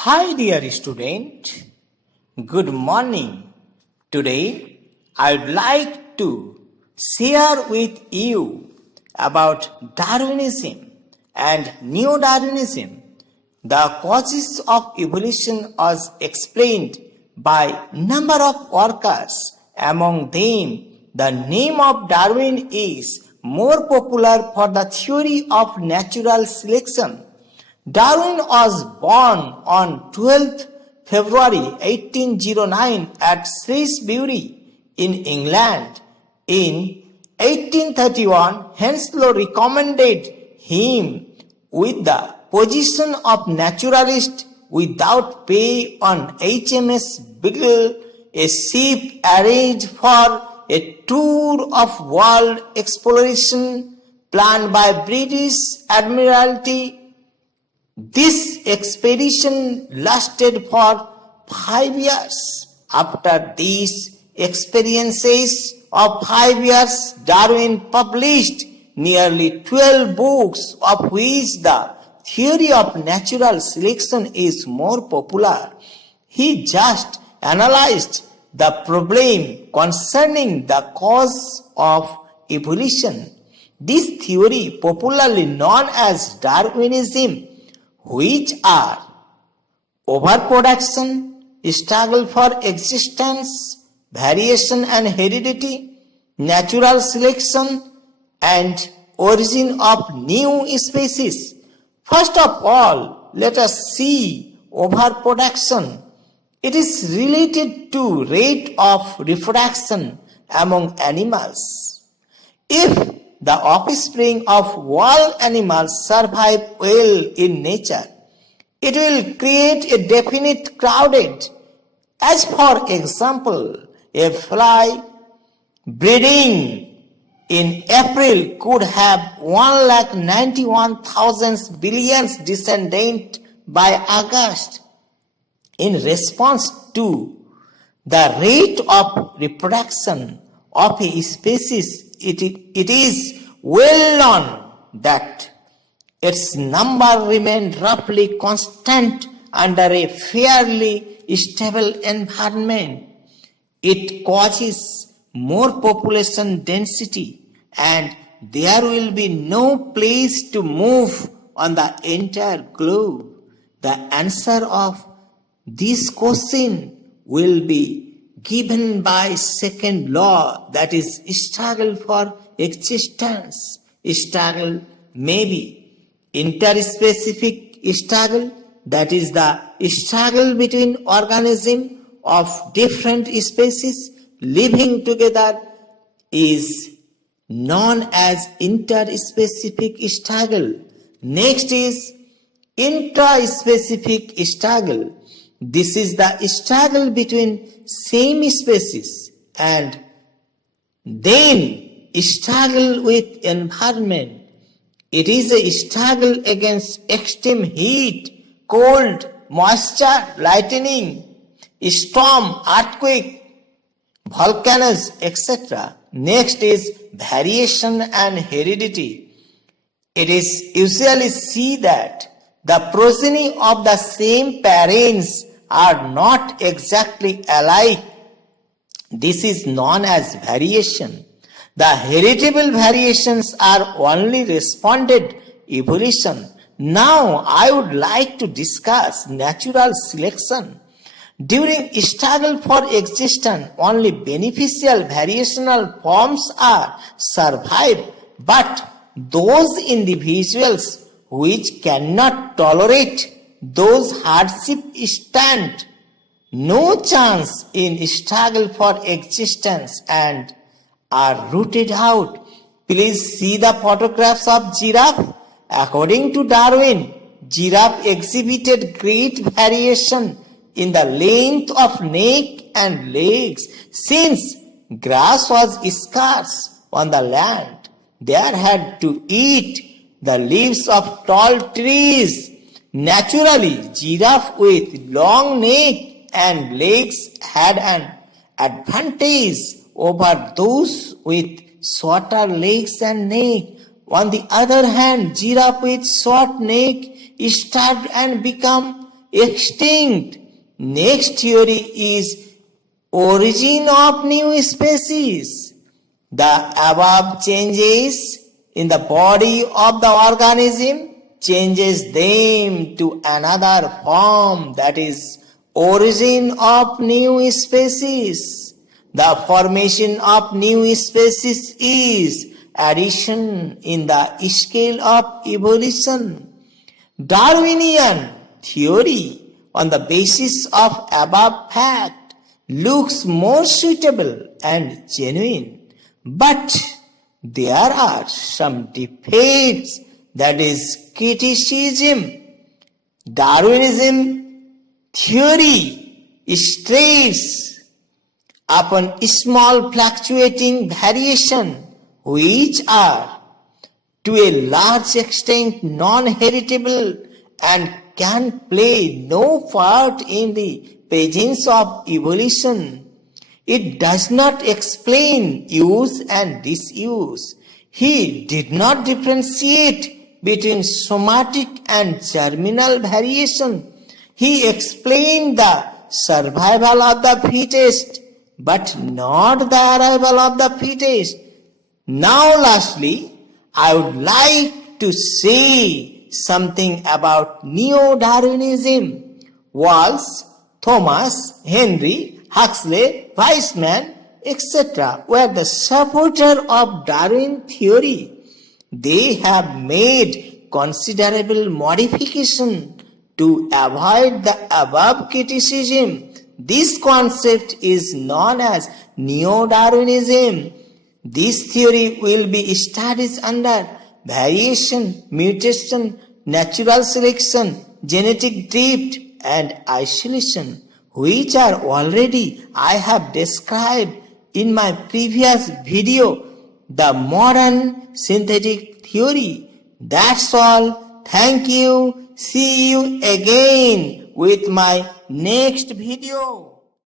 Hi dear student, good morning. Today I would like to share with you about Darwinism and Neo-Darwinism. The causes of evolution was explained by number of workers. Among them, the name of Darwin is more popular for the theory of natural selection. Darwin was born on 12th February 1809 at Shrewsbury in England. In 1831, Henslow recommended him with the position of naturalist without pay on HMS Beagle, a ship arranged for a tour of world exploration planned by British Admiralty. This expedition lasted for 5 years. After these experiences of 5 years, Darwin published nearly 12 books, of which the theory of natural selection is more popular. He just analyzed the problem concerning the cause of evolution. This theory, popularly known as Darwinism, which are overproduction, struggle for existence, variation and heredity, natural selection, and origin of new species. First of all, let us see overproduction. It is related to rate of reproduction among animals. If the offspring of all animals survive well in nature, it will create a definite crowded. As for example, a fly breeding in April could have 191,000 billion descendants by August. In response to the rate of reproduction of a species, it is well known that its number remained roughly constant under a fairly stable environment. It causes more population density, and there will be no place to move on the entire globe. The answer of this question will be given by second law, that is struggle for existence. Struggle may be interspecific struggle, that is the struggle between organisms of different species living together is known as interspecific struggle. Next is intraspecific struggle. This is the struggle between same species, and then struggle with environment. It is a struggle against extreme heat, cold, moisture, lightning, storm, earthquake, volcanoes, etc. Next is variation and heredity. It is usually seen that the progeny of the same parents are not exactly alike. This is known as variation. The heritable variations are only responded evolution. Now I would like to discuss natural selection. During struggle for existence, only beneficial variational forms are survived, but those individuals which cannot tolerate those hardships stand no chance in struggle for existence and are rooted out. Please see the photographs of giraffe. According to Darwin, giraffe exhibited great variation in the length of neck and legs. Since grass was scarce on the land, they had to eat the leaves of tall trees. Naturally, giraffe with long neck and legs had an advantage over those with shorter legs and neck. On the other hand, giraffe with short neck starved and become extinct. Next theory is origin of new species. The above changes in the body of the organism changes them to another form, that is origin of new species. The formation of new species is addition in the scale of evolution. Darwinian theory on the basis of above fact looks more suitable and genuine, but there are some defects, that is criticism. Darwinism theory stays upon small fluctuating variation which are to a large extent non-heritable and can play no part in the presence of evolution. It does not explain use and disuse. He did not differentiate between somatic and germinal variation. He explained the survival of the fittest, but not the arrival of the fittest. Now lastly, I would like to say something about Neo-Darwinism. Wallace, Thomas, Henry, Huxley, Weizmann, etc. were the supporter of Darwin theory. They have made considerable modification to avoid the above criticism. This concept is known as Neo-Darwinism. This theory will be studied under variation, mutation, natural selection, genetic drift, and isolation, which are already I have described in my previous video, the modern synthetic theory. That's all. Thank you. See you again with my next video.